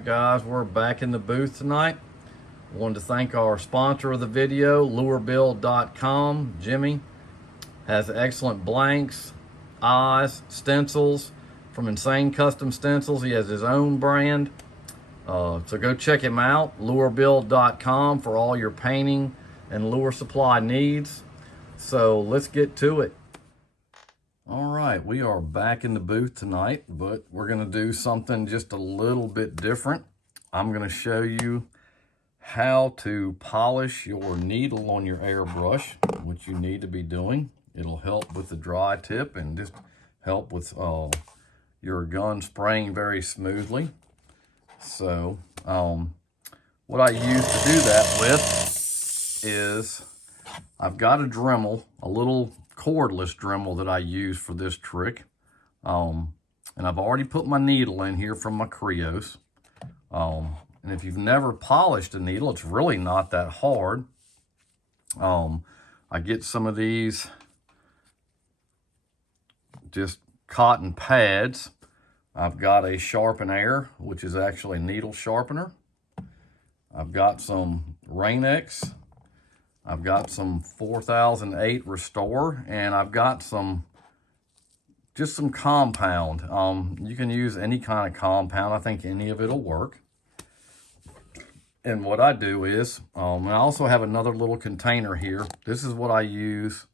right, guys, we're back in the booth tonight. I wanted to thank our sponsor of the video, lurebuild.com. Jimmy has excellent blanks, eyes, stencils from Insane Custom Stencils. He has his own brand. So go check him out, lurebuild.com, for all your painting and lure supply needs. So let's get to it. All right, we are back in the booth tonight, but we're going to do something just a little bit different. I'm going to show you how to polish your needle on your airbrush, which you need to be doing. It'll help with the dry tip and just help with your gun spraying very smoothly. So what I use to do that with is I've got a Dremel, a little cordless Dremel that I use for this trick. And I've already put my needle in here from my Creos. And if you've never polished a needle, it's really not that hard. I get some of these just cotton pads. I've got a Sharpen Air, which is actually a needle sharpener. I've got some Rain-X. I've got some 4008 Restore, and I've got just some compound. You can use any kind of compound. I think any of it'll work. And what I do is, and I also have another little container here. This is what I use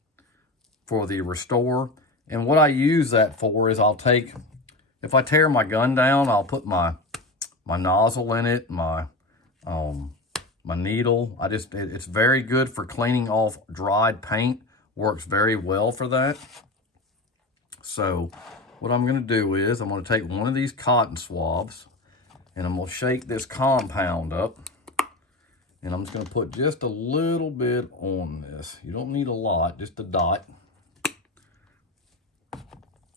for the Restore. And what I use that for is if I tear my gun down, I'll put my nozzle in it, my needle. It's very good for cleaning off dried paint. Works very well for that. So what I'm going to do is I'm going to take one of these cotton swabs and I'm going to shake this compound up. And I'm just going to put just a little bit on this. You don't need a lot, just a dot.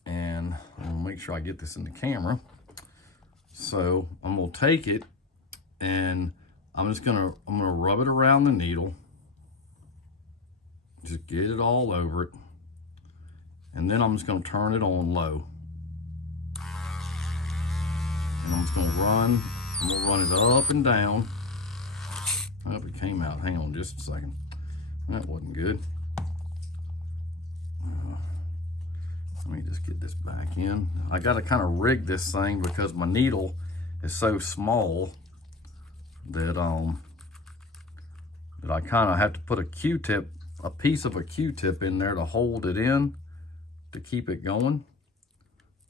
And I'm going to make sure I get this in the camera. So I'm going to take it and I'm going to rub it around the needle. Just get it all over it. And then I'm just going to turn it on low. And I'm just going to run it up and down. I hope it came out. Hang on just a second. That wasn't good. Let me just get this back in. I got to kind of rig this thing because my needle is so small that I kind of have to put a piece of a Q-tip in there to hold it in to keep it going.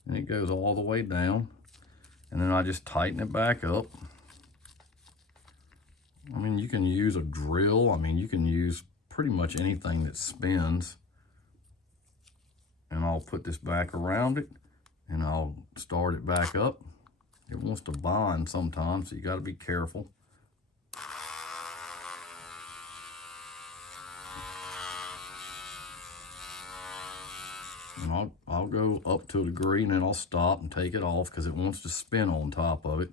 And it goes all the way down. And then I just tighten it back up. I mean, you can use a drill. I mean, you can use pretty much anything that spins. And I'll put this back around it and I'll start it back up. It wants to bind sometimes, so you got to be careful. And I'll go up to a degree and then I'll stop and take it off because it wants to spin on top of it.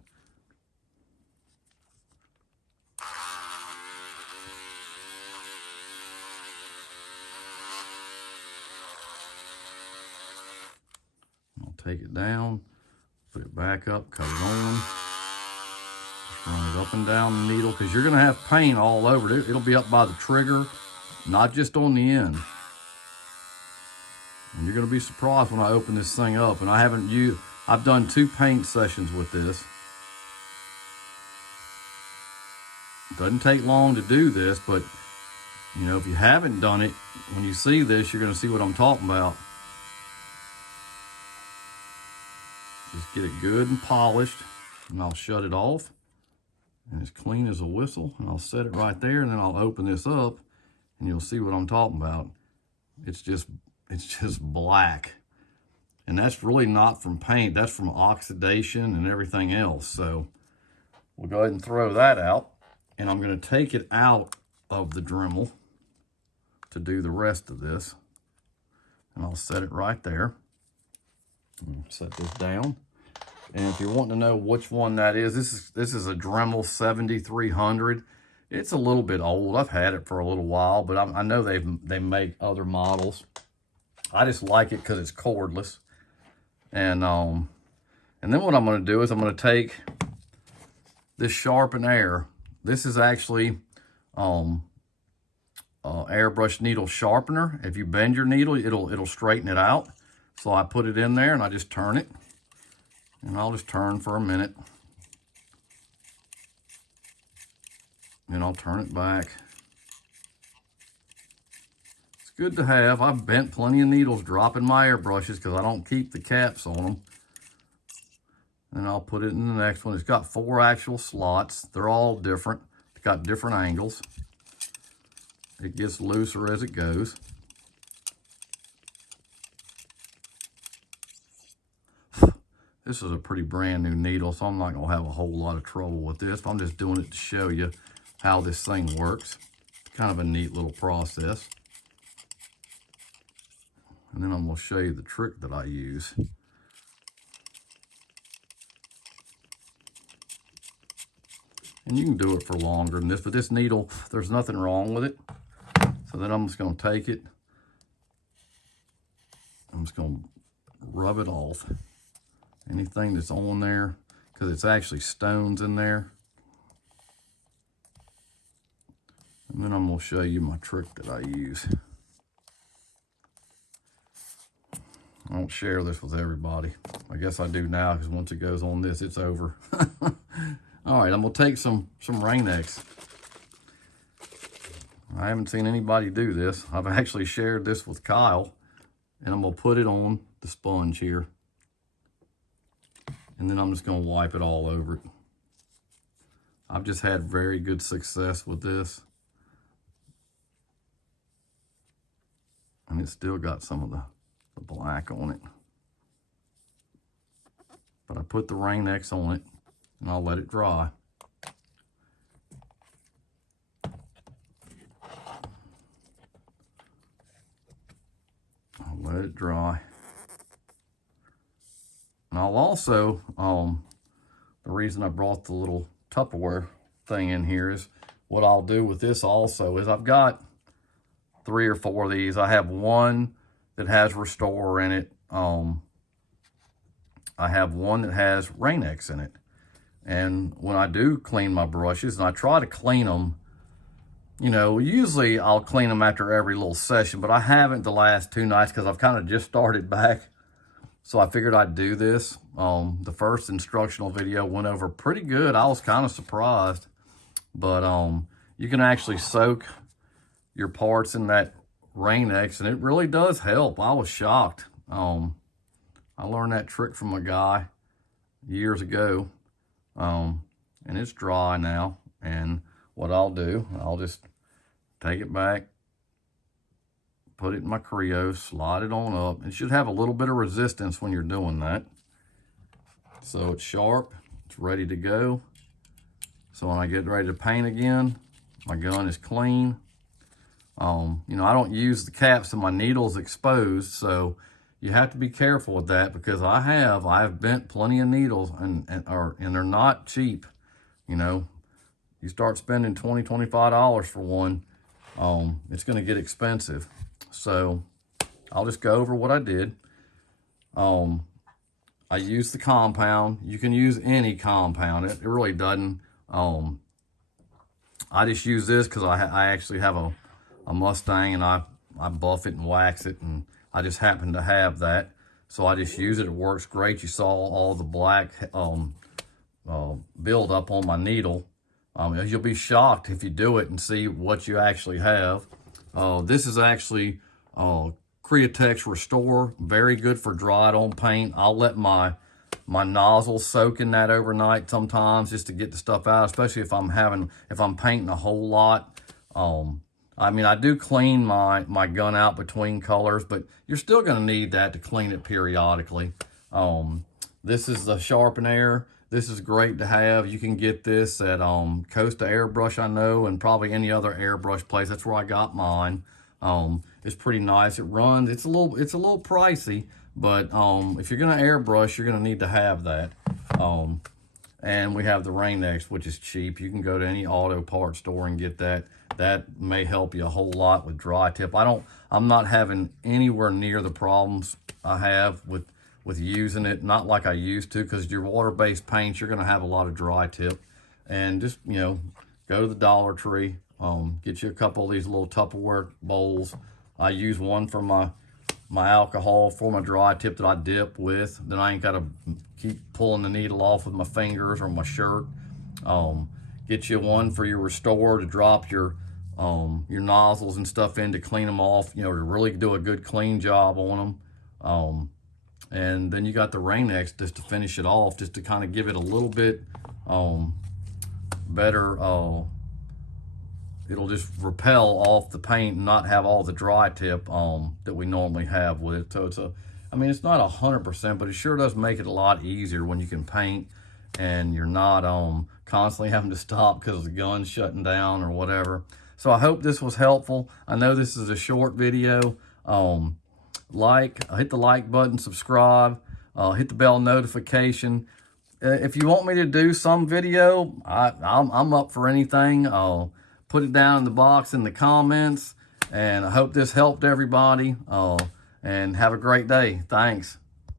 Take it down, put it back up, cut it on, run it up and down the needle because you're going to have paint all over it. It'll be up by the trigger, not just on the end. And you're going to be surprised when I open this thing up. And I've done 2 paint sessions with this. It doesn't take long to do this, but you know, if you haven't done it, when you see this, you're going to see what I'm talking about. Just get it good and polished, and I'll shut it off. And as clean as a whistle, and I'll set it right there, and then I'll open this up, and you'll see what I'm talking about. It's just black. And that's really not from paint, that's from oxidation and everything else. So we'll go ahead and throw that out, and I'm going to take it out of the Dremel to do the rest of this. And I'll set it right there. Set this down. And if you're wanting to know which one that is, this is a Dremel 7300. It's a little bit old. I've had it for a little while, but I know they make other models. I just like it because it's cordless. And then what I'm going to do is I'm going to take this Sharpen Air. This is actually airbrush needle sharpener. If you bend your needle, it'll straighten it out. So I put it in there and I just turn it, and I'll just turn for a minute, and I'll turn it back. It's good to have. I've bent plenty of needles dropping my airbrushes because I don't keep the caps on them. And I'll put it in the next one. It's got 4 actual slots. They're all different. It's got different angles. It gets looser as it goes. This is a pretty brand new needle, so I'm not gonna have a whole lot of trouble with this. I'm just doing it to show you how this thing works. It's kind of a neat little process. And then I'm gonna show you the trick that I use. And you can do it for longer than this, but this needle, there's nothing wrong with it. So then I'm just gonna take it, I'm just gonna rub it off. Anything that's on there, because it's actually stones in there. And then I'm gonna show you my trick that I use. I don't share this with everybody. I guess I do now, because once it goes on this, it's over. All right, I'm gonna take some Rain-X. I haven't seen anybody do this. I've actually shared this with Kyle, and I'm gonna put it on the sponge here. And then I'm just gonna wipe it all over it. I've just had very good success with this. And it's still got some of the black on it. But I put the Rain-X on it, and I'll let it dry. I'll let it dry. And I'll also, the reason I brought the little Tupperware thing in here is what I'll do with this also is I've got 3 or 4 of these. I have one that has Restore in it. I have one that has Rain-X in it. And when I do clean my brushes, and I try to clean them, you know, usually I'll clean them after every little session, but I haven't the last 2 nights because I've kind of just started back. So I figured I'd do this. The first instructional video went over pretty good. I was kind of surprised, but you can actually soak your parts in that Rain-X, and it really does help. I was shocked. I learned that trick from a guy years ago, and it's dry now. And what I'll do, I'll just take it back, put it in my Creo, slide it on up. It should have a little bit of resistance when you're doing that. So it's sharp, it's ready to go. So when I get ready to paint again, my gun is clean. You know, I don't use the caps and my needle's exposed, so you have to be careful with that, because I've bent plenty of needles, and they're not cheap. You know, you start spending $20, $25 for one, it's gonna get expensive. So I'll just go over what I did. I used the compound. You can use any compound. It really doesn't. I just use this because I actually have a Mustang, and I buff it and wax it, and I just happen to have that. So I just use it. It works great. You saw all the black build up on my needle. You'll be shocked if you do it and see what you actually have. This is actually Createx Restore, very good for dried on paint. I'll let my nozzle soak in that overnight sometimes just to get the stuff out, especially if I'm painting a whole lot. I mean, I do clean my gun out between colors, but you're still gonna need that to clean it periodically. This is the Sharpen Air. This is great to have. You can get this at Costa Airbrush, I know, and probably any other airbrush place. That's where I got mine. It's pretty nice. It runs. It's a little pricey, but if you're gonna airbrush, you're gonna need to have that. And we have the Rain-X, which is cheap. You can go to any auto parts store and get that. That may help you a whole lot with dry tip. I'm not having anywhere near the problems I have with using it, not like I used to, because your water-based paints, you're gonna have a lot of dry tip. and just, you know, go to the Dollar Tree, get you a couple of these little Tupperware bowls. I use one for my alcohol for my dry tip that I dip with. Then I ain't got to keep pulling the needle off with my fingers or my shirt. Get you one for your Restore to drop your nozzles and stuff in to clean them off, you know, to really do a good clean job on them. And then you got the Rain-X just to finish it off, just to kind of give it a little bit better. It'll just repel off the paint and not have all the dry tip that we normally have with it. So it's I mean, it's not 100%, but it sure does make it a lot easier when you can paint and you're not constantly having to stop because the gun's shutting down or whatever. So I hope this was helpful. I know this is a short video. Hit the like button, subscribe, hit the bell notification. If you want me to do some video, I'm up for anything. Put it down in the box in the comments. And I hope this helped everybody. And have a great day. Thanks.